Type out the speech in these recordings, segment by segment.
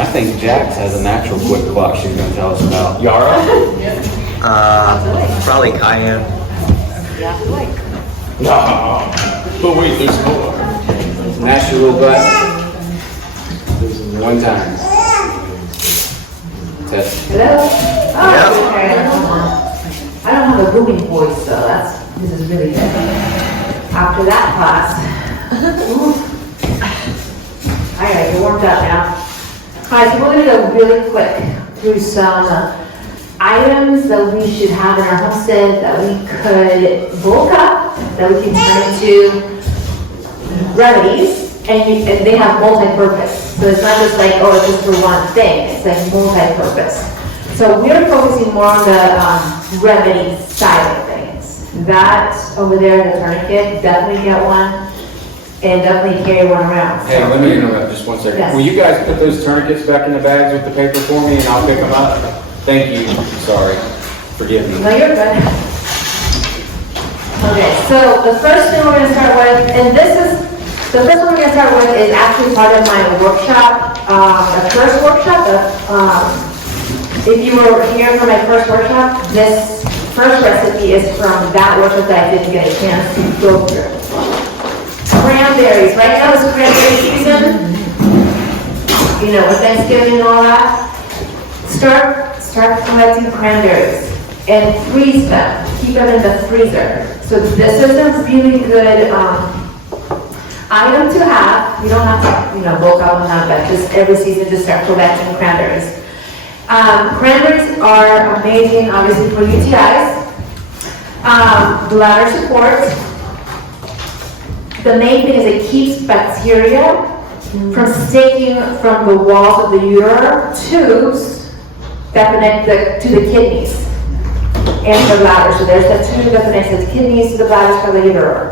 I think Jax has a natural quick clock she's going to tell us about. Yara? Probably cayenne. No. But wait, there's more. Natural black. This is one time. Test. Hello? Oh, Yeah. okay. I don't have a booming voice, so this is really good. After that class. Alright, you're warmed up now. Alright, so we're going to go really quick through some items that we should have in our homestead that we could bulk up, that we can turn into remedies, and they have multi-purpose. So it's not just like, oh, it's just for one thing, it's like multi-purpose. So we're focusing more on the remedy side of things. That over there, the tourniquet, definitely get one, and definitely carry one around. Hey, let me interrupt just one second. Yes. Will you guys put those tourniquets back in the bags with the paper for me and I'll pick them up? Thank you. Sorry. Forgive me. No, you're good. Okay, so the first thing we're going to start with, and the first one we're going to start with is actually part of my workshop, the first workshop. If you were here for my first workshop, this first recipe is from that workshop that I didn't get a chance to go through. Cranberries. Right now is cranberry season. You know, with Thanksgiving and all that. Start collecting cranberries and freeze them. Keep them in the freezer. So this is a really good item to have. You don't have to, bulk up on that, but just every season to start collecting cranberries. Cranberries are amazing, obviously, for UTIs, bladder support. The main thing is it keeps bacteria from sticking from the walls of the uterine tubes that connect to the kidneys and the bladder. So there's that tube that connects the kidneys to the bladder from the uterine.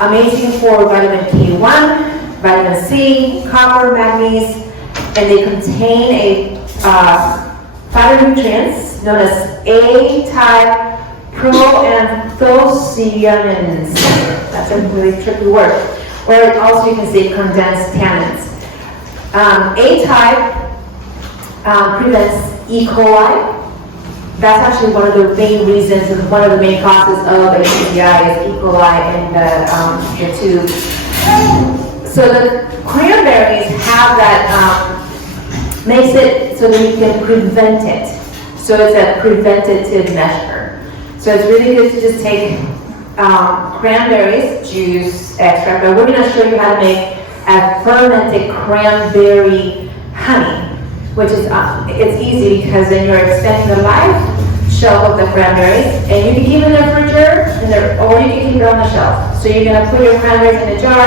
Amazing for vitamin K1, vitamin C, copper, manganese, and they contain phytonutrients known as A-type proanthocyanins. That's a really tricky word. Or also you can say condensed tannins. A-type prevents E. coli. That's actually one of the main reasons and one of the main causes of a UTI is E. coli in the tube. So the cranberries have that, makes it so that you can prevent it. So it's a preventative measure. So it's really good to just take cranberries, juice, extract, but we're going to show you how to make a fermented cranberry honey, which is, it's easy because then you're extending the life shelf of the cranberries, and you can keep it in the refrigerator, or you can keep it on the shelf. So you're going to put your cranberries in a jar,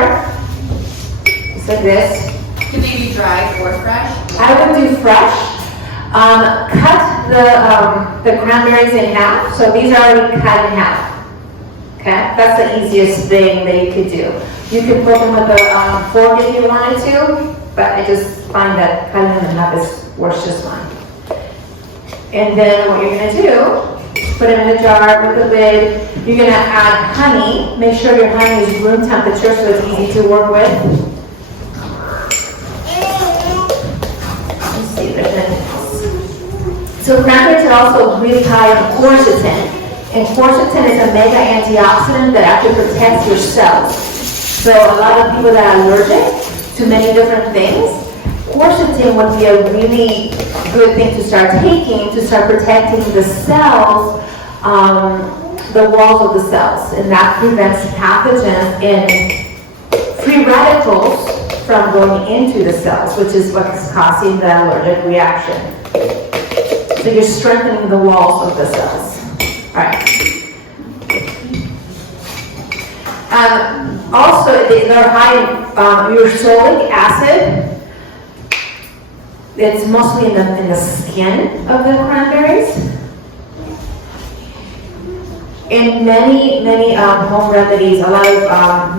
just like this. Can they be dried or fresh? I would do fresh. Cut the cranberries in half. So these are already cut in half. Okay, that's the easiest thing that you could do. You could put them with a fork if you wanted to, but I just find that cutting them in half is worth just fine. And then what you're going to do, put them in a jar with a lid. You're going to add honey. Make sure your honey is room temperature so it's easy to work with. Let's see if there's anything else. So cranberries are also really high in quercetin. And quercetin is a mega antioxidant that actually protects your cells. So a lot of people that are allergic to many different things, quercetin would be a really good thing to start taking to start protecting the cells, the walls of the cells, and that prevents pathogens and free radicals from going into the cells, which is what's causing the allergic reaction. So you're strengthening the walls of the cells. All right. Also, they're high in uracilic acid. It's mostly in the skin of the cranberries. In many home remedies, a lot of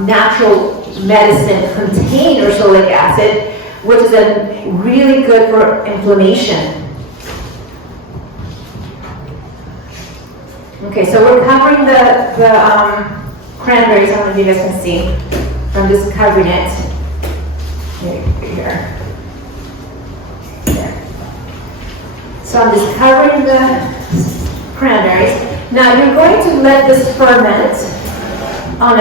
natural medicine contain uracilic acid, which is really good for inflammation. Okay, so we're covering the cranberries. I don't know if you guys can see. I'm just covering it. Here. There. So I'm just covering the cranberries. Now you're going to let this ferment on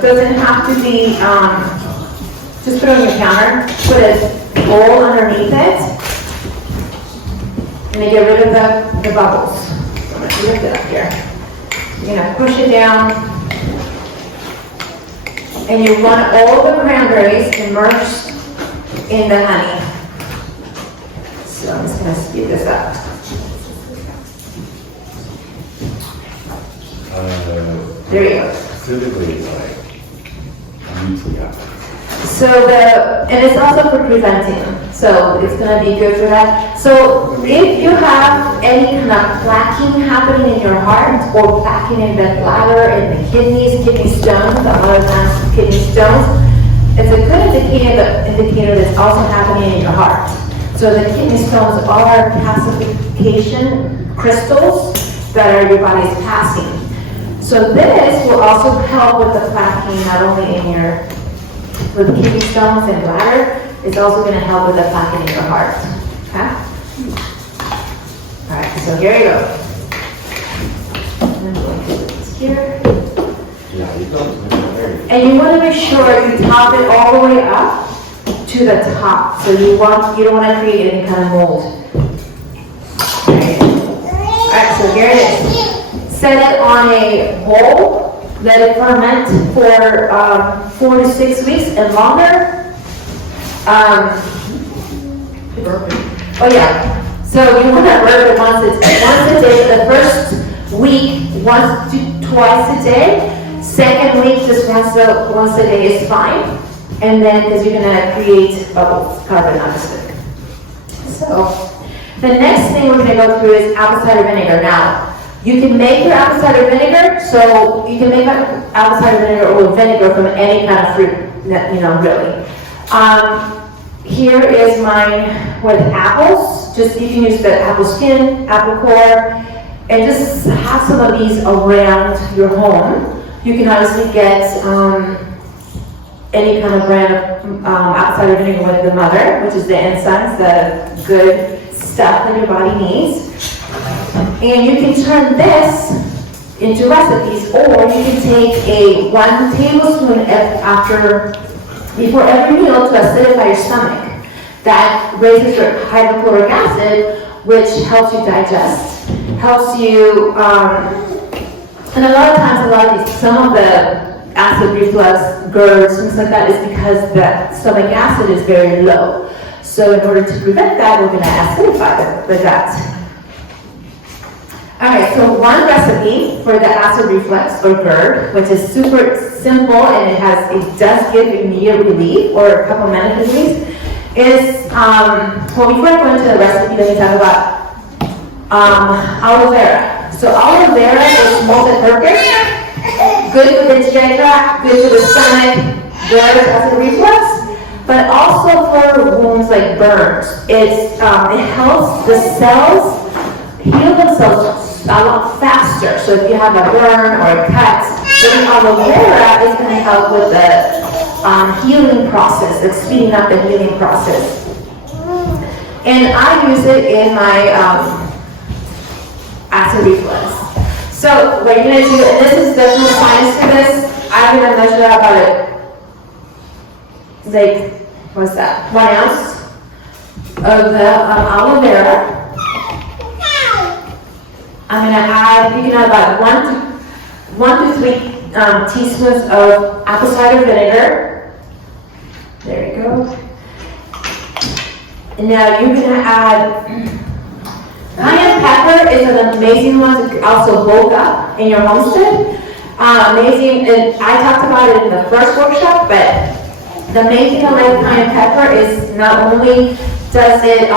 doesn't have to be, just put it on your counter, put a bowl underneath it, and then get rid of the bubbles. So I'm gonna lift it up here. You're gonna push it down, and you want all the cranberries immersed in the honey. So I'm just gonna speed this up. There you go. Typically, like, usually after. And it's also for preventing, so it's gonna be good for that. So if you have any kind of plaquing happening in your heart, or plaquing in the bladder, in the kidneys, kidney stones, a lot of times kidney stones, it's a good indicator that's also happening in your heart. So the kidney stones are calcification crystals that are your body's passing. So this will also help with the plaquing, not only with kidney stones and bladder, it's also going to help with the plaquing in your heart. Okay? All right, so here you go. I'm going to put this here. Yeah, you don't. And you want to make sure you top it all the way up to the top. So you don't want to create any kind of mold. All right, so here it is. Set it on a bowl, let it ferment for 4 to 6 weeks and longer. Oh yeah, so you want to burp it once a day. The first week, once to twice a day. Second week, just once a day is fine. And then, because you're going to create bubbles, carbon obviously. So, the next thing we're going to go through is apple cider vinegar. Now, you can make your apple cider vinegar, so you can make apple cider vinegar or vinegar from any kind of fruit, really. Here is mine with apples. Just you can use the apple skin, apple core, and just have some of these around your home. You can obviously get any kind of brand of apple cider vinegar with the mother, which is the enzymes, the good stuff that your body needs. And you can turn this into recipes, or you can take 1 tablespoon before every meal to acidify your stomach. That raises your hydrochloric acid, which helps you digest, helps you, and a lot of times, some of the acid reflux, GERD, things like that is because the stomach acid is very low. So in order to prevent that, we're going to acidify the gut. Alright, so one recipe for the acid reflux or GERD, which is super simple and it does give immediate relief or a couple minute relief, is, before I go into the recipe, let me talk about aloe vera. So aloe vera is multi-purpose, good for the GI tract, good for the stomach, good for acid reflux, but also for wounds like burns. It helps the cells heal themselves a lot faster. So if you have a burn or a cut, then aloe vera is going to help with the healing process, like speeding up the healing process. And I use it in my acid reflux. So what you're going to do, and this is there's no science to this, I'm going to measure about what's that, 1 ounce of the aloe vera. I'm going to add, you can add about 1 to 3 teaspoons of apple cider vinegar. There you go. And now you're going to add, cayenne pepper is an amazing one to also bulk up in your homestead. Amazing, and I talked about it in the first workshop, but the main thing I like cayenne pepper is not only does it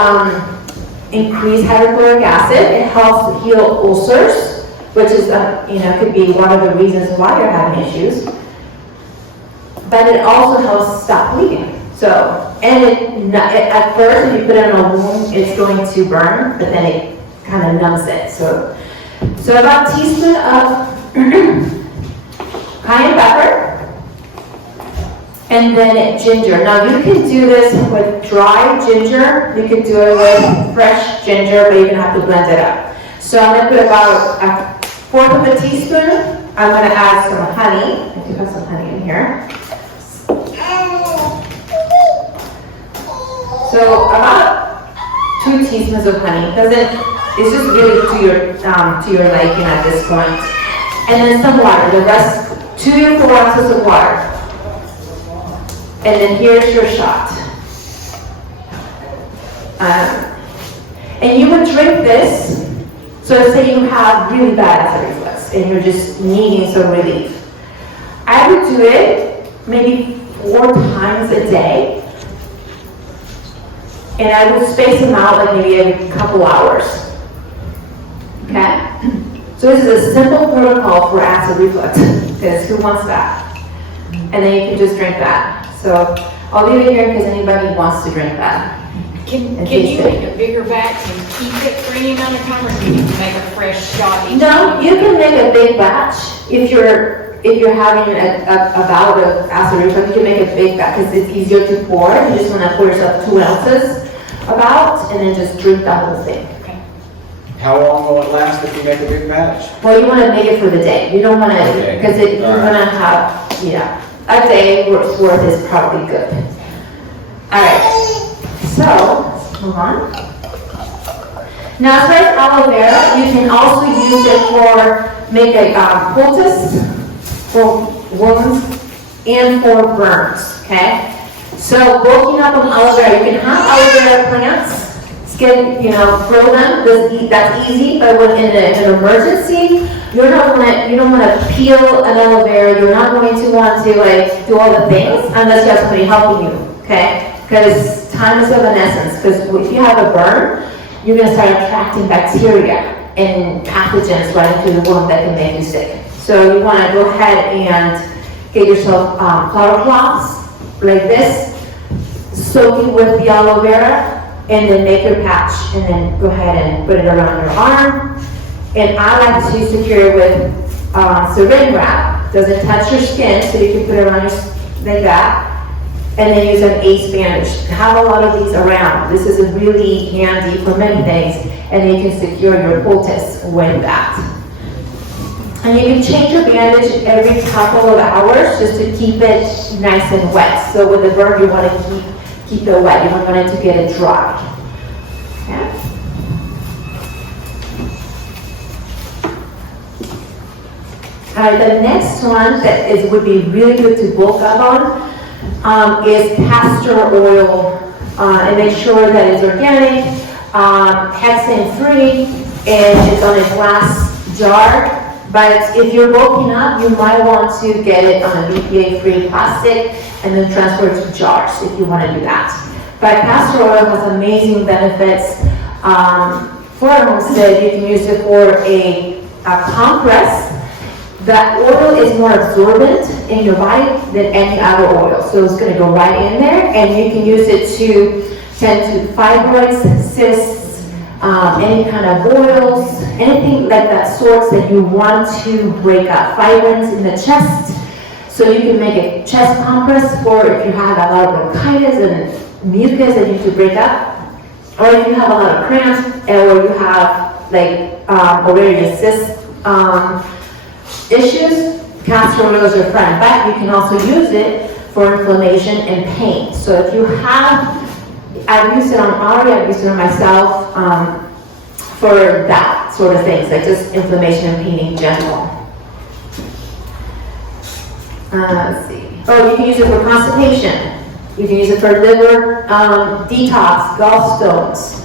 increase hydrochloric acid, it helps heal ulcers, which is, could be one of the reasons why you're having issues. But it also helps stop bleeding. So, and at first, if you put it on a wound, it's going to burn, but then it kind of numbs it. So about a teaspoon of cayenne pepper. And then ginger. Now you can do this with dry ginger. You can do it with fresh ginger, but you're gonna have to blend it up. So I'm gonna put about a fourth of a teaspoon. I'm gonna add some honey. I do have some honey in here. So about 2 teaspoons of honey. It's just really to your liking at this point. And then some water. The rest, 2 to 4 ounces of water. And then here's your shot. And you would drink this. So say you have really bad acid reflux and you're just needing some relief. I would do it maybe 4 times a day. And I would space them out like maybe every couple hours. Okay? So this is a simple protocol for acid reflux, because who wants that? And then you can just drink that. So I'll leave it here because anybody wants to drink that. Can you make a bigger batch and keep it for any amount of time, or do you need to make a fresh shot each No, time? you can make a big batch if you're having a bout of acid reflux. You can make a big batch because it's easier to pour. You just want to pour yourself 2 ounces about, and then just drink the whole thing. Okay. How long will it last if you make a big batch? Well, you want to make it for the day. You don't want to, Okay. because you're All right. going to have, a day worth is probably good. All right, so, move on. Now, as far as aloe vera, you can also use it for make a poultice for wounds and for burns, okay? So, bulking up on aloe vera, you can have aloe vera plants, grow them. That's easy, but when in an emergency, you don't want to peel an aloe vera. You're not going to want to do all the things unless you have somebody helping you, okay? Because time is of an essence. Because if you have a burn, you're going to start attracting bacteria and pathogens right into the wound that can make you sick. So you want to go ahead and get yourself flower cloths like this, soak it with the aloe vera, and then make your patch, and then go ahead and put it around your arm. And I like to secure it with saran wrap. Doesn't touch your skin, so you can put it around like that. And then use an ace bandage. Have a lot of these around. This is really handy for many things, and then you can secure your poultice with that. And you can change your bandage every couple of hours just to keep it nice and wet. So with the burn, you want to keep it wet. You don't want it to get it dry. Okay? The next one that would be really good to bulk up on is castor oil. And make sure that it's organic, hexane-free, and it's on a glass jar. But if you're bulking up, you might want to get it on a BPA-free plastic and then transfer it to jars if you want to do that. But castor oil has amazing benefits. For a homestead, you can use it for a compress. That oil is more absorbent in your body than any other oil. So it's going to go right in there, and you can use it to tend to fibroids, cysts, any kind of boils, anything like that sorts that you want to break up. Fibrins in the chest, so you can make a chest compress for if you have a lot of bronchitis and mucus that you need to break up, or if you have a lot of cramps, or you have ovarian cyst issues. Castor oil is your friend, but you can also use it for inflammation and pain. So if you have, I've used it on Ari, I've used it on myself for that sort of things, like just inflammation and pain in general. Let's see. Oh, you can use it for constipation. You can use it for liver detox, gallstones.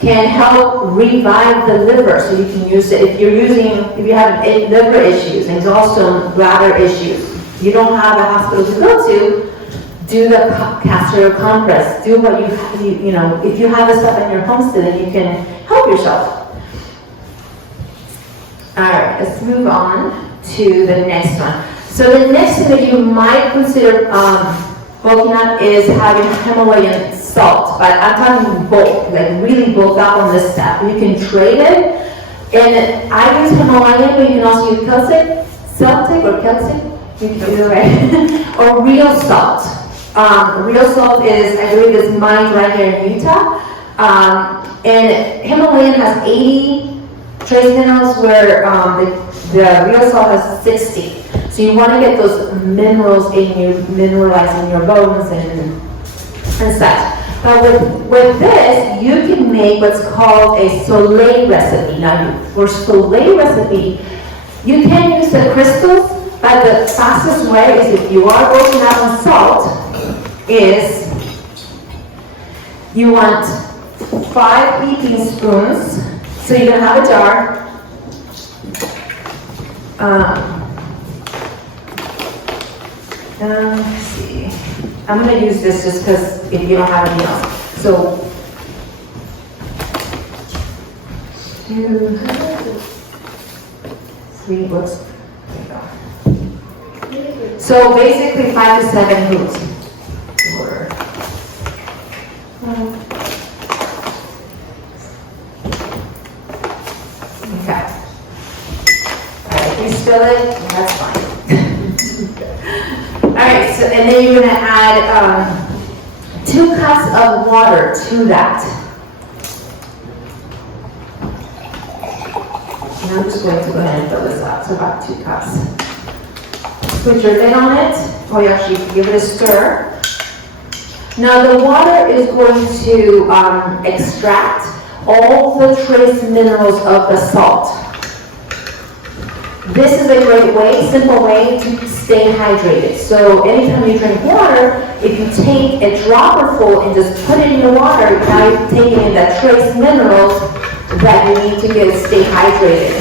Can help revive the liver, so you can use it if you have liver issues, exhaustion, bladder issues. You don't have a hospital to go to. Do the castor oil compress. Do what if you have this stuff in your homestead, then you can help yourself. All right, let's move on to the next one. So the next thing that you might consider bulking up is having Himalayan salt, but I'm talking bulk, like really bulk up on this stuff. You can trade it, and I use Himalayan, but you can also use Celtic, You can do it. Or real salt. Real salt is, I believe, is mined right here in Utah. And Himalayan has 80 trace minerals where the real salt has 60. So you want to get those minerals in you, mineralizing your bones and such. But with this, you can make what's called a Soleil recipe. Now, for Soleil recipe, you can use the crystals, but the fastest way is, if you are going out on salt, is you want 5 heaping spoons. So you're gonna have a jar. Let's see. I'm gonna use this just because if you don't have any else. So 2, 3, whoops. There you go. So basically 5 to 7 hoops. Okay. Alright, you spill it, that's fine. Alright, so and then you're gonna add 2 cups of water to that. And I'm just going to go ahead and fill this up, so about 2 cups. Put your lid on it, or you actually give it a stir. Now the water is going to extract all the trace minerals of the salt. This is a great way, simple way to stay hydrated. So anytime you drink water, if you take a dropper full and just put it in the water, now you're taking in the trace minerals that you need to stay hydrated.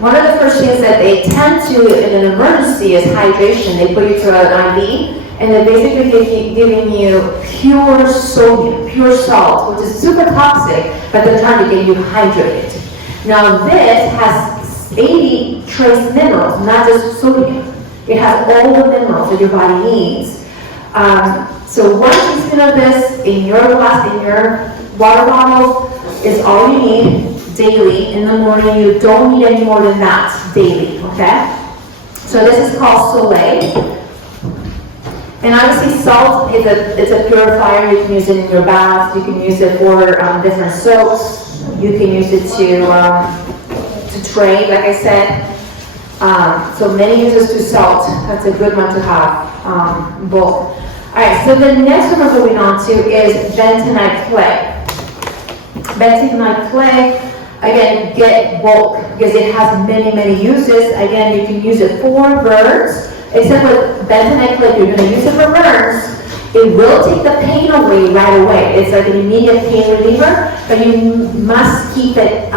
One of the first things that they tend to in an emergency is hydration. They put you to an IV, and they're basically giving you pure sodium, pure salt, which is super toxic, but they're trying to get you hydrated. Now this has 80 trace minerals, not just sodium. It has all the minerals that your body needs. So 1 teaspoon of this in your glass, in your water bottle, is all you need daily. In the morning, you don't need any more than that daily, okay? So this is called Soleil. And obviously salt is a purifier. You can use it in your bath. You can use it for different soaps. You can use it to trade, like I said. So many uses to salt. That's a good one to have, both. All right, so the next one we're moving on to is bentonite clay. Bentonite clay, again, get bulk because it has many, many uses. Again, you can use it for burns. Except with bentonite clay, if you're going to use it for burns, it will take the pain away right away. It's like an immediate pain reliever, but you must keep it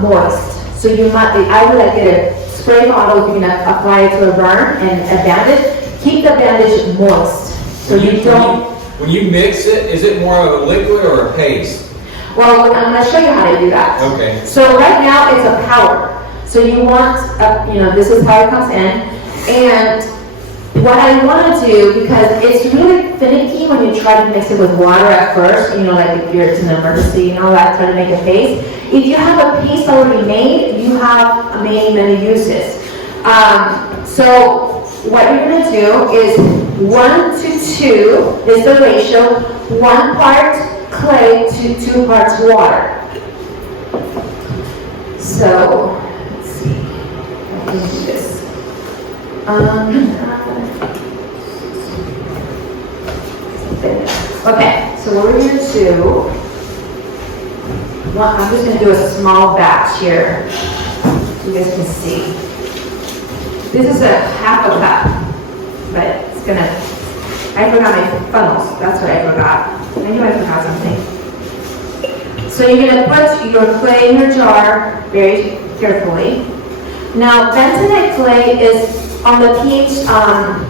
moist. So you must, I would like get a spray bottle if you're going to apply it to a burn and a bandage. Keep the bandage moist. So you don't. When you mix it, is it more of a liquid or a paste? Well, I'm going to show you how to do that. Okay. So right now it's a powder. So you want, this is how it comes in. And what I want to do, because it's really finicky when you try to mix it with water at first, like if it's an emergency, try to make a paste. If you have a paste already made, you have many uses. So what you're going to do is 1 to 2 is the ratio, 1 part clay to 2 parts water. So, let's see, I can do this. Okay, so what we're going to do, I'm just going to do a small batch here, so you guys can see. This is a half a cup, but it's going to, I forgot my funnels, that's what I forgot. I knew I forgot something. So you're going to put your clay in your jar very carefully. Now, bentonite clay is, on the pH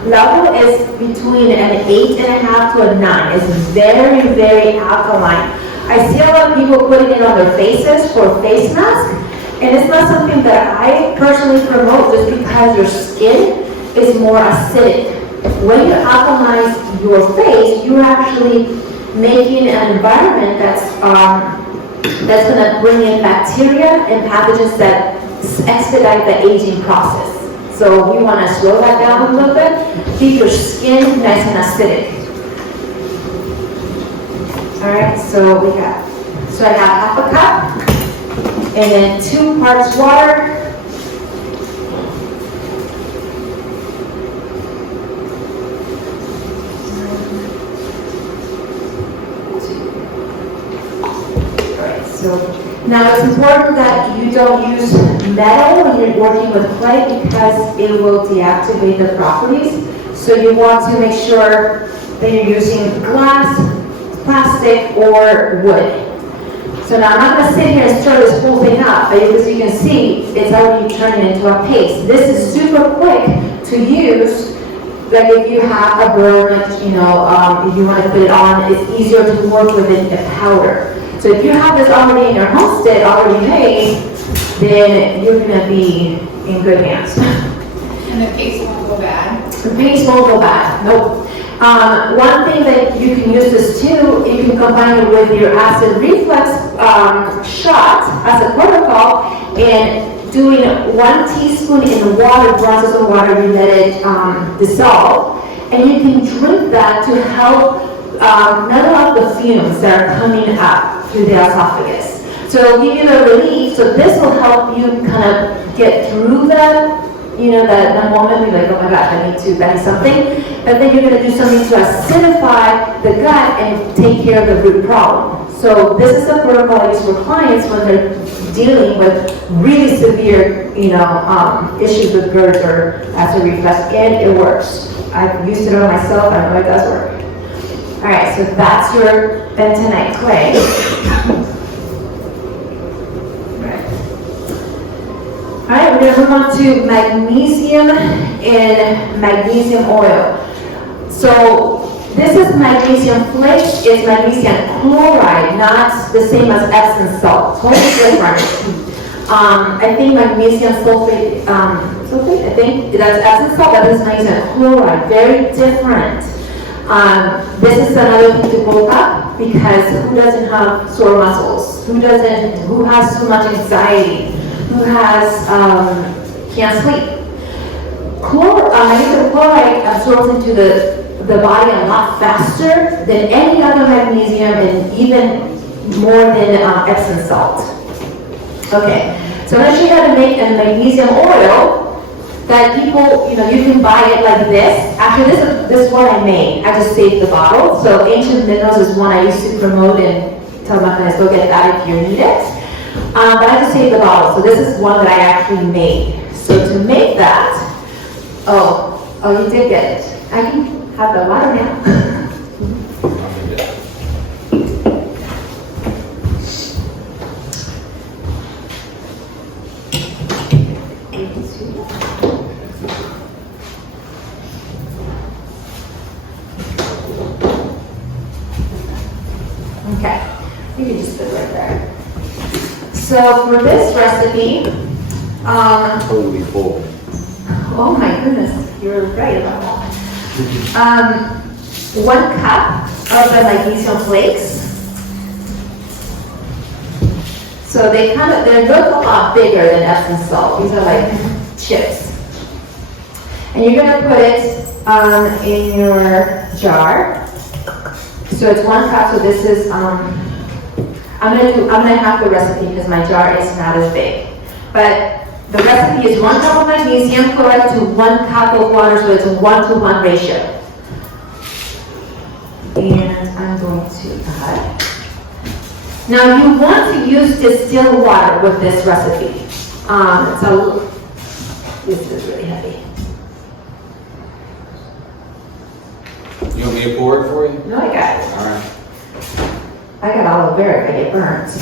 level, is between an 8.5 to a 9. It's very, very alkaline. I see a lot of people putting it on their faces for face mask, and it's not something that I personally promote just because your skin is more acidic. When you alkalize your face, you're actually making an environment that's going to bring in bacteria and pathogens that expedite the aging process. So we want to slow that down a little bit, keep your skin nice and acidic. All right, so I got half a cup, and then 2 parts water. Alright, so now it's important that you don't use metal when you're working with clay because it will deactivate the properties. So you want to make sure that you're using glass, plastic, or wood. So now I'm not going to sit here and stir this whole thing up, but as you can see, it's already turning into a paste. This is super quick to use, like if you have a burn, if you want to put it on, it's easier to work with it in powder. So if you have this already in your homestead, already made, then you're going to be in good hands. And the paste won't go bad? The paste won't go bad, nope. One thing that you can use this too, you can combine it with your acid reflux shot as a protocol, and doing 1 teaspoon in water, glasses of water, you let it dissolve, and you can drink that to help mellow out the fumes that are coming up through the esophagus. So it'll give you the relief, so this will help you kind of get through the moment where you're like, oh my gosh, I need something. But then you're going to do something to acidify the gut and take care of the root problem. So this is the protocol I use for clients when they're dealing with really severe, issues with GERD or acid reflux, and it works. I've used it on myself, I know it does work. All right, so that's your bentonite clay. All right, we're going to move on to magnesium and magnesium oil. So this is magnesium flakes. It's magnesium chloride, not the same as Epsom salt. Totally different. I think magnesium sulfate, I think that's Epsom salt, but this is magnesium chloride. Very different. This is another thing to look up because who doesn't have sore muscles? Who has too much anxiety? Who can't sleep? Magnesium chloride absorbs into the body a lot faster than any other magnesium, and even more than Epsom salt. Okay, so I'm going to show you how to make a magnesium oil that people, you can buy it like this. Actually, this is what I made. I just saved the bottle. So Ancient Minerals is one I used to promote and tell my clients, go get that if you need it. But I just saved the bottle, so this is one that I actually made. So to make that, oh, you did get it. I can have the water now. Okay, you can just put it right there. So for this recipe, Totally full. oh my goodness, you're right about that. 1 cup of the magnesium flakes. So they look a lot bigger than Epsom salt. These are like chips. And you're gonna put it in your jar. So it's 1 cup. So this is I'm gonna have the recipe because my jar is not as big. But the recipe is 1 cup of magnesium chloride to 1 cup of water, so it's a 1-to-1 ratio. And I'm going to add. Now you want to use distilled water with this recipe. So this is really heavy. You want me to pour it for you? No, I got it. All right. I got aloe vera, but it burns.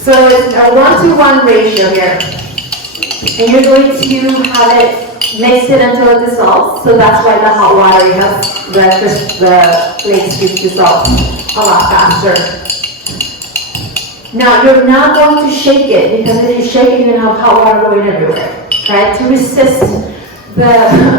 So it's a 1-to-1 ratio here. And you're going to have it mix it until it dissolves. So that's why the hot water, you have the flakes just dissolve a lot faster. Now you're not going to shake it because if you shake it, you're going to have hot water going everywhere. Right? To resist the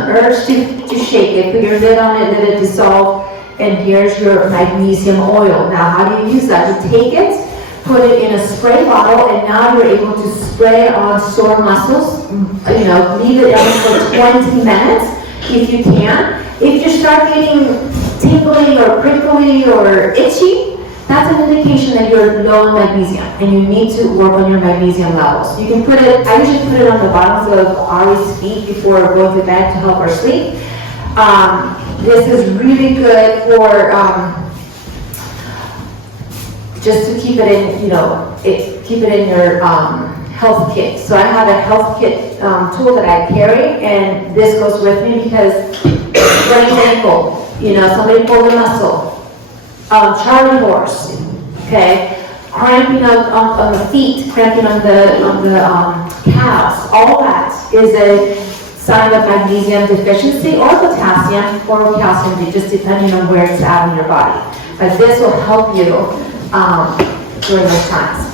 urge to shake it, put your lid on it, let it dissolve. And here's your magnesium oil. Now, how do you use that? You take it, put it in a spray bottle, and now you're able to spray it on sore muscles. You know, leave it in for 20 minutes if you can. If you start getting tingly or prickly or itchy, that's an indication that you're low in magnesium and you need to work on your magnesium levels. You can put it, I usually put it on the bottoms of Ari's feet before going to bed to help her sleep. This is really good for just to keep it in, you know, keep it in your health kit. So I have a health kit tool that I carry, and this goes with me because sprained ankle, you know, somebody pulled a muscle, Charlie horse, okay, cramping on the feet, cramping on the calves, all that is a sign of magnesium deficiency or potassium or calcium, just depending on where it's at in your body. But this will help you during those times.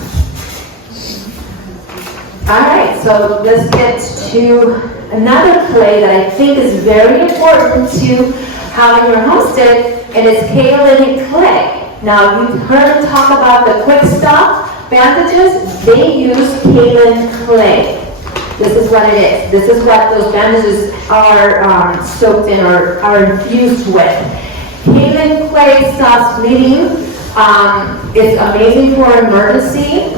All right, so let's get to another clay that I think is very important to have in your homestead, and it's kaolin clay. Now, you've heard me talk about the quick stop bandages. They use kaolin clay. This is what it is. This is what those bandages are soaked in or are infused with. Kaolin clay stops bleeding. It's amazing for emergency.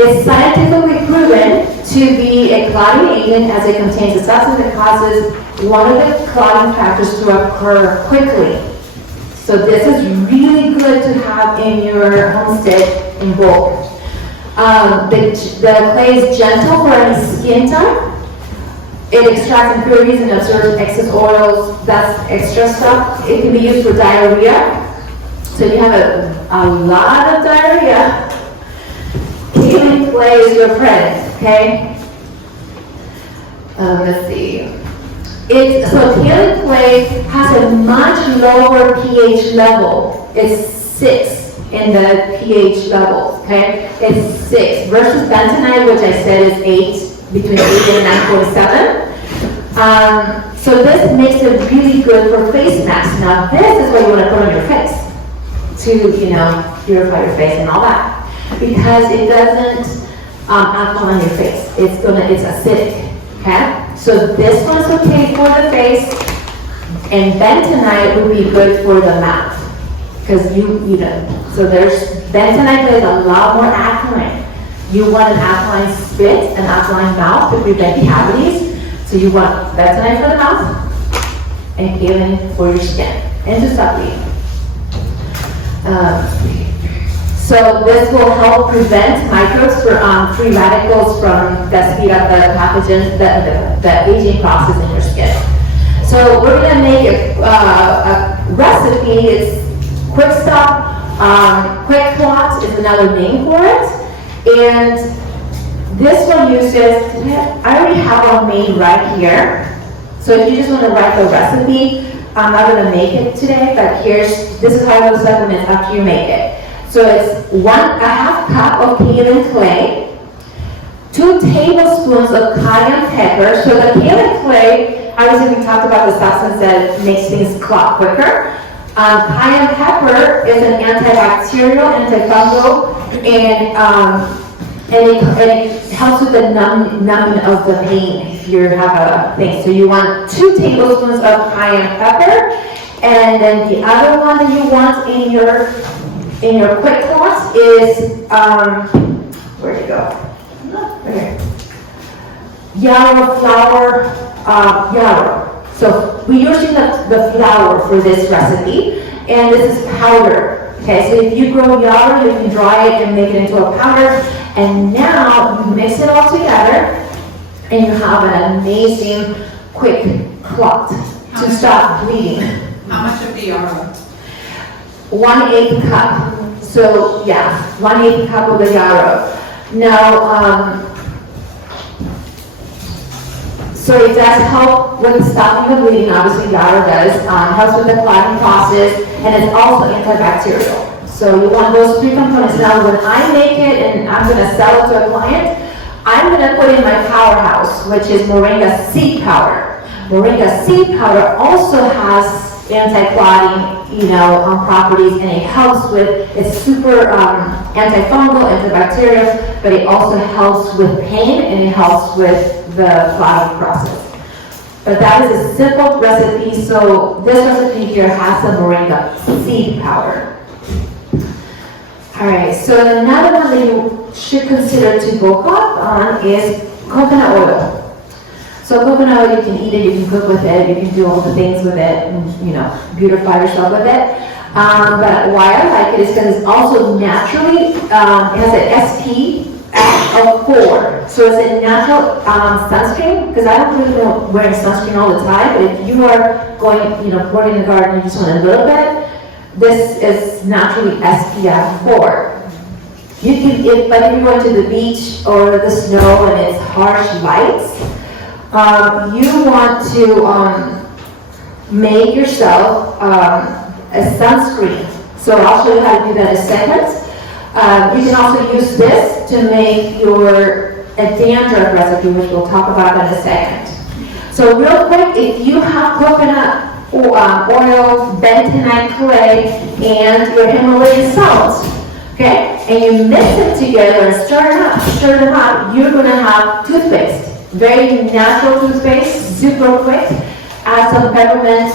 It's scientifically proven to be a clotting agent as it contains a substance that causes one of the clotting factors to occur quickly. So this is really good to have in your homestead in bulk. The clay is gentle for any skin type. It extracts impurities and absorbs excess oils, that's extra stuff. It can be used for diarrhea. So if you have a lot of diarrhea, kaolin clay is your friend, okay? Let's see. So kaolin clay has a much lower pH level. It's 6 in the pH level, okay? It's 6 versus bentonite, which I said is 8, between 8 and 9.7. So this makes it really good for face masks. Now this is what you want to put on your face to, you know, purify your face and all that. Because it doesn't alcohol on your face. It's acidic, okay? So this one's okay for the face, and bentonite would be good for the mouth. Because you know, so there's, bentonite is a lot more alkaline. You want an alkaline spit, an alkaline mouth to prevent cavities. So you want bentonite for the mouth, and kaolin for your skin, and to stop bleeding. So this will help prevent microbes for free radicals that speed up the pathogen, the aging process in your skin. So we're going to make a recipe. It's quick stop, quick clot is another name for it. And this one uses, I already have one made right here. So if you just want to write the recipe, I'm not going to make it today, but this is how it looks like after you make it. So it's a half cup of kaolin clay, 2 tablespoons of cayenne pepper. So the kaolin clay, obviously we talked about the substance that makes things clot quicker. Cayenne pepper is an antibacterial, antifungal, and it helps with the numbing of the pain if you have a thing. So you want 2 tablespoons of cayenne pepper, and then the other one that you want in your quick clots is, where'd it go? Okay. Yarrow flour, yarrow. So we use the flour for this recipe, and this is powder. Okay, so if you grow yarrow, you can dry it and make it into a powder, and now you mix it all together, and you have an amazing quick clot to stop bleeding. How much of the yarrow? 1/8 cup. So yeah, 1/8 cup of the yarrow. Now, so it does help with stopping the bleeding. Obviously, yarrow does. Helps with the clotting process, and it's also antibacterial. So you want those 3 components. Now, when I make it and I'm going to sell it to a client, I'm going to put in my powerhouse, which is moringa seed powder. Moringa seed powder also has anti-clotting, on properties, and it helps with, it's super antifungal, antibacterial, but it also helps with pain and it helps with the clotting process. But that is a simple recipe, so this recipe here has some moringa seed powder. Alright, so another one that you should consider to bulk up on is coconut oil. So coconut oil, you can eat it, you can cook with it, you can do all the things with it, and, beautify yourself with it. But why I like it is because it's also naturally, it has an SPF of 4. So it's a natural sunscreen, because I don't really know wearing sunscreen all the time, but if you are going, working in the garden, you just want a little bit, this is naturally SPF 4. You can, if you're going to the beach or the snow and it's harsh lights, you want to make yourself a sunscreen. So I'll show you how to do that in a second. You can also use this to make a dandruff recipe, which we'll talk about in a second. So real quick, if you have coconut oil, bentonite clay, and your Himalayan salt, okay, and you mix it together and stir them up, you're going to have toothpaste. Very natural toothpaste, super quick. Add some peppermint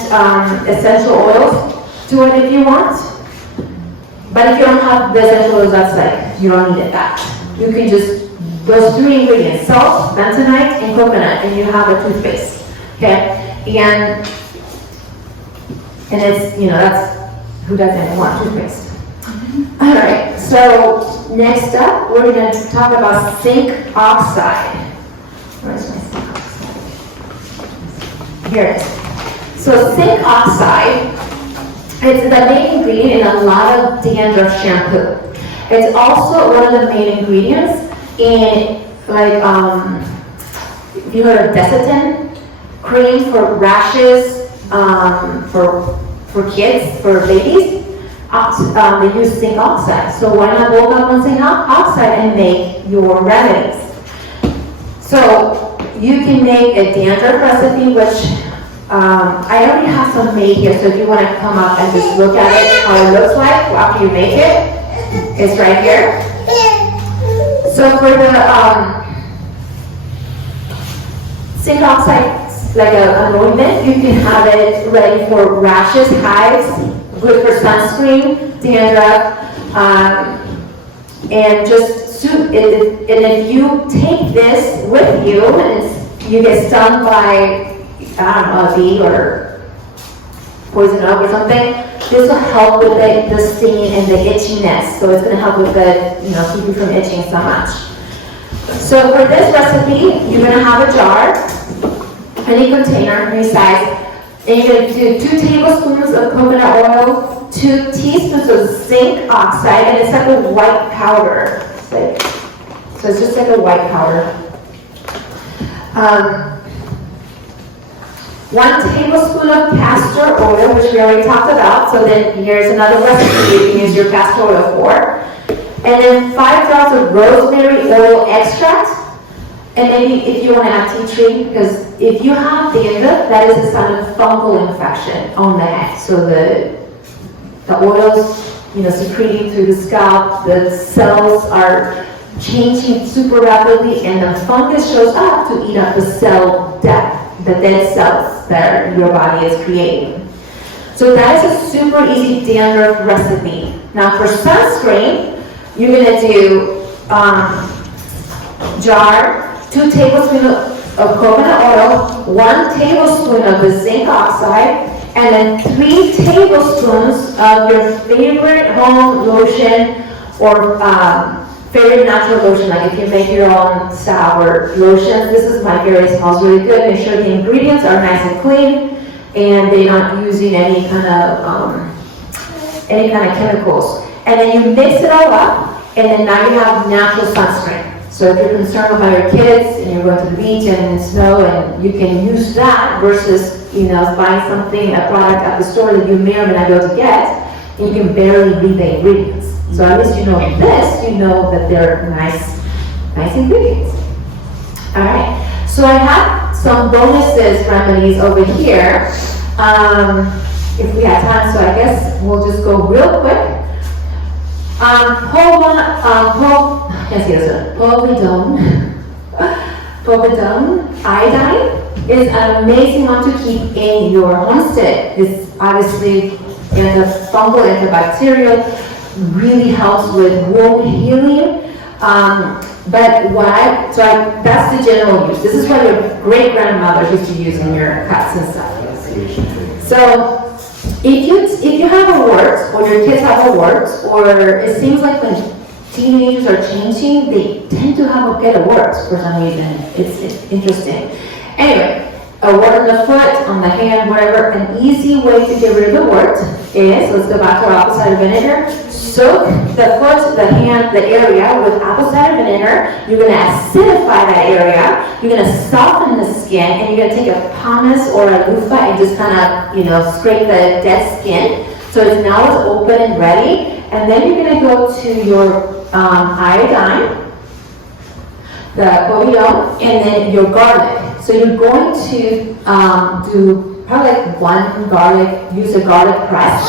essential oils to it if you want. But if you don't have the essential oils, that's like, you don't need it that. You can just, those 3 ingredients, salt, bentonite, and coconut, and you have a toothpaste. Okay? And it's, that's, who doesn't want toothpaste? Alright, so next up, we're going to talk about zinc oxide. Where's my zinc oxide? Here it is. So zinc oxide, it's the main ingredient in a lot of dandruff shampoo. It's also one of the main ingredients in, like, if you heard of Desitin cream for rashes, for kids, for babies, they use zinc oxide. So why not bulk up on zinc oxide and make your remedies? So you can make a dandruff recipe, which I already have some made here. So if you want to come up and just look at it, how it looks like after you make it, it's right here. So for the zinc oxide, like an ointment, you can have it ready for rashes, hives, good for sunscreen, dandruff, and just soup. And if you take this with you and you get stung by, I don't know, a bee or poison oak or something, this will help with the stinging and the itchiness. So it's going to help with the, keep you from itching so much. So for this recipe, you're going to have a jar, any container, any size, and you're going to do 2 tablespoons of coconut oil, 2 teaspoons of zinc oxide, and it's like a white powder. So it's just like a white powder. 1 tablespoon of castor oil, which we already talked about. So then here's another recipe you can use your castor oil for. And then 5 drops of rosemary oil extract. And maybe if you want to add tea tree, because if you have dandruff, that is a sign of fungal infection on the head. So the oils, secreting through the scalp, the cells are changing super rapidly, and the fungus shows up to eat up the cell death, the dead cells that your body is creating. So that is a super easy dandruff recipe. Now for sunscreen, you're going to do jar, 2 tablespoons of coconut oil, 1 tablespoon of the zinc oxide, and then 3 tablespoons of your favorite home lotion or favorite natural lotion. Like if you make your own sour lotion, this is my favorite. It smells really good. Make sure the ingredients are nice and clean, and they're not using any kind of chemicals. And then you mix it all up, and then now you have natural sunscreen. So if you're concerned about your kids and you're going to the beach and in snow, and you can use that versus buying something, a product at the store that you may or may not be able to get, and you can barely read the ingredients. So at least you know this, you know that they're nice ingredients. All right. So I have some bonuses remedies over here. if we have time, so I guess we'll just go real quick. Povidone iodine is an amazing one to keep in your homestead. It's obviously in the fungal, antibacterial, really helps with wound healing. That's the general use. This is what your great-grandmother used to use in your cuts and stuff. So, if you have a wart, or your kids have a wart, or it seems like when teenagers are changing, they tend to get a wart for some reason. It's interesting. Anyway, a wart on the foot, on the hand, whatever. An easy way to get rid of the wart is, let's go back to our apple cider vinegar. Soak the foot, the hand, the area with apple cider vinegar. You're going to acidify that area. You're going to soften the skin, and you're going to take a pumice or a loofah and just kind of, scrape the dead skin. So now it's open and ready. And then you're going to go to your iodine, the povidone, and then your garlic. So you're going to do probably like one garlic, use a garlic press.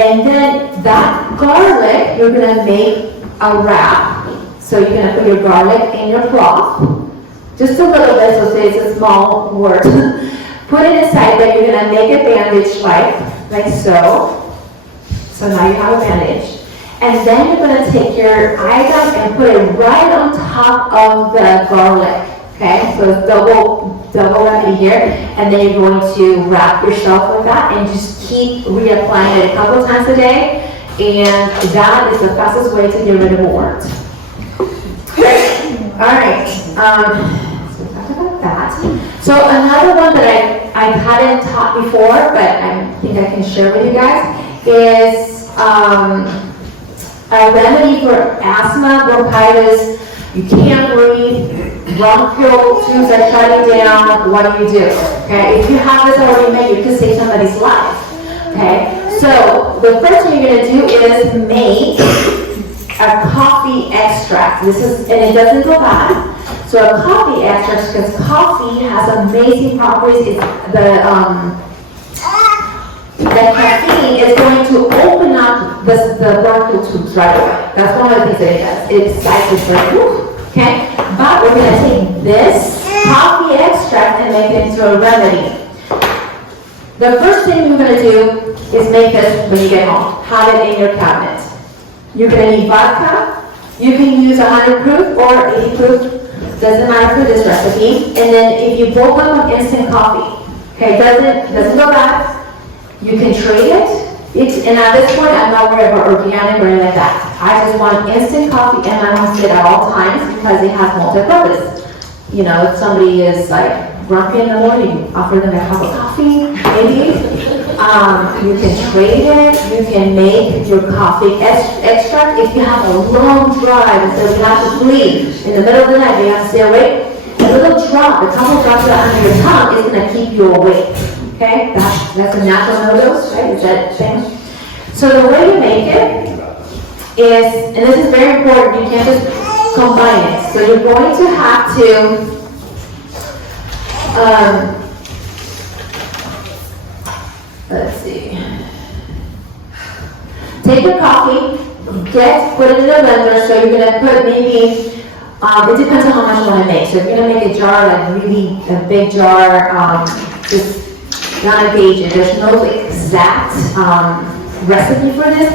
And then that garlic, you're going to make a wrap. So you're going to put your garlic in your cloth. Just a little bit, so say it's a small wort. Put it inside there, you're going to make a bandage like so. So now you have a bandage. And then you're going to take your iodine and put it right on top of the garlic. Okay, so it's double remedy here. And then you're going to wrap yourself with that and just keep reapplying it a couple times a day. And that is the fastest way to get rid of a wart. Great. All right. So talk about that. So another one that I hadn't taught before, but I think I can share with you guys, is a remedy for asthma, bronchitis. You can't breathe. Bronchial tubes are shutting down. What do? Okay, if you have this already made, you can save somebody's life. Okay, so the first thing you're going to do is make a coffee extract. And it doesn't go bad. So a coffee extract, because coffee has amazing properties. The caffeine is going to open up the bronchial tubes right away. That's one of the things that it does. It excites the brain. Okay, but we're going to take this coffee extract and make it into a remedy. The first thing you're going to do is make this when you get home. Have it in your cabinet. You're going to need vodka. You can use 100 proof or 80 proof. Doesn't matter for this recipe. And then if you boil up with instant coffee, okay, doesn't go bad. You can trade it. And at this point, I'm not worried about organic or anything like that. I just want instant coffee in my homestead at all times because it has multi-purpose. If somebody is like grumpy in the morning, you offer them a cup of coffee, maybe. You can trade it. You can make your coffee extract. If you have a long drive and so you have to leave in the middle of the night, you have to stay awake. A little drop, a couple drops under your tongue is going to keep you awake. Okay, that's a natural no-dose, right? Is that thing? So the way you make it is, and this is very important, you can't just combine it. So you're going to have to let's see. Take your coffee, put it in a blender. So you're going to put maybe, it depends on how much you want to make. So if you're going to make a jar, like really a big jar, just not a gauge it. There's no exact recipe for this.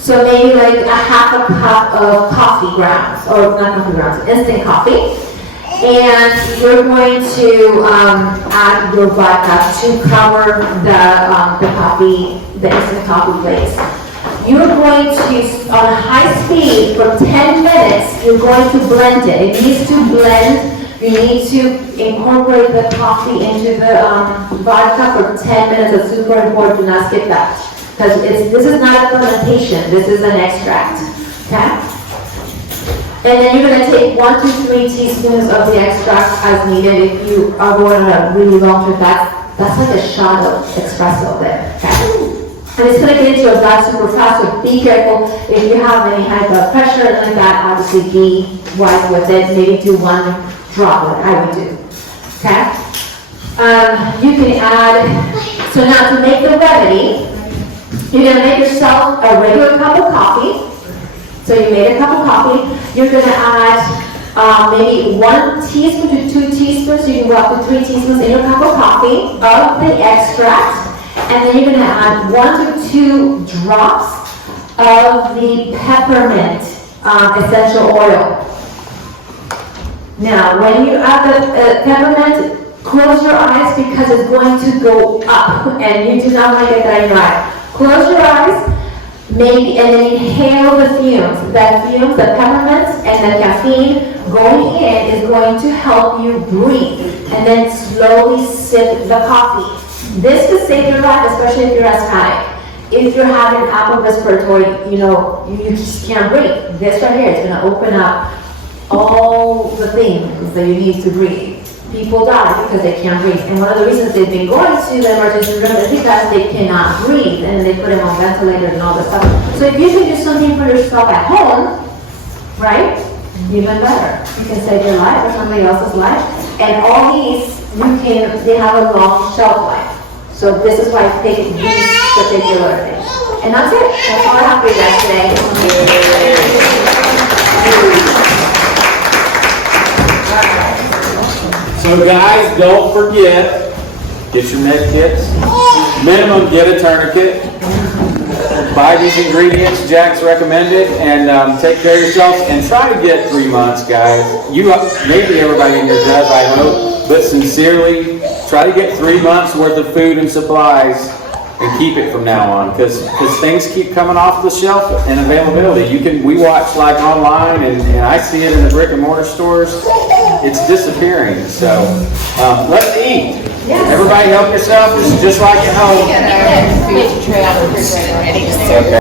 So maybe like a half a cup of coffee grounds, or not coffee grounds, instant coffee. And you're going to add your vodka to cover the coffee, the instant coffee place. You're going to, on high speed for 10 minutes, you're going to blend it. It needs to blend. You need to incorporate the coffee into the vodka for 10 minutes. It's super important. Do not skip that. Because this is not a fermentation. This is an extract. Okay? And then you're going to take 1 to 3 teaspoons of the extract as needed. If you are going on a really long trip, that's like a shot of espresso there. Okay? And it's going to get into your gut super fast, so be careful. If you have any high blood pressure and like that, obviously be wise with it. Maybe do 1 drop like I would do. Okay? You can add So now to make the remedy, you're gonna make yourself a regular cup of coffee. So you made a cup of coffee. You're gonna add maybe 1 teaspoon to 2 teaspoons. You can go up to 3 teaspoons in your cup of coffee of the extract. And then you're gonna add 1 to 2 drops of the peppermint essential oil. Now, when you add the peppermint, close your eyes because it's going to go up, and you do not want to get that in your eye. Close your eyes, maybe, and then inhale the fumes. The fumes, the peppermint and the caffeine going in is going to help you breathe, and then slowly sip the coffee. This could save your life, especially if you're asthmatic. If you're having upper respiratory, you just can't breathe. This right here is going to open up all the things that you need to breathe. People die because they can't breathe. And one of the reasons they've been going to the emergency room is because they cannot breathe, and they put them on ventilators and all this stuff. So if you can do something for yourself at home, right, even better. You can save your life or somebody else's life. And all these, they have a long shelf life. So this is why I take these particular things. And that's it. That's all I have for you guys today. So guys, don't forget, get your med kits. Minimum, get a tourniquet. Buy these ingredients Jack's recommended, and take care of yourselves. And try to get 3 months, guys. Maybe everybody in here does, I hope. But sincerely, try to get 3 months worth of food and supplies, and keep it from now on, because things keep coming off the shelf and availability. We watch like online, and I see it in the brick and mortar stores. It's disappearing. So let's eat. Everybody help yourself. It's just like at home. Get that food tray out of the refrigerator. Okay.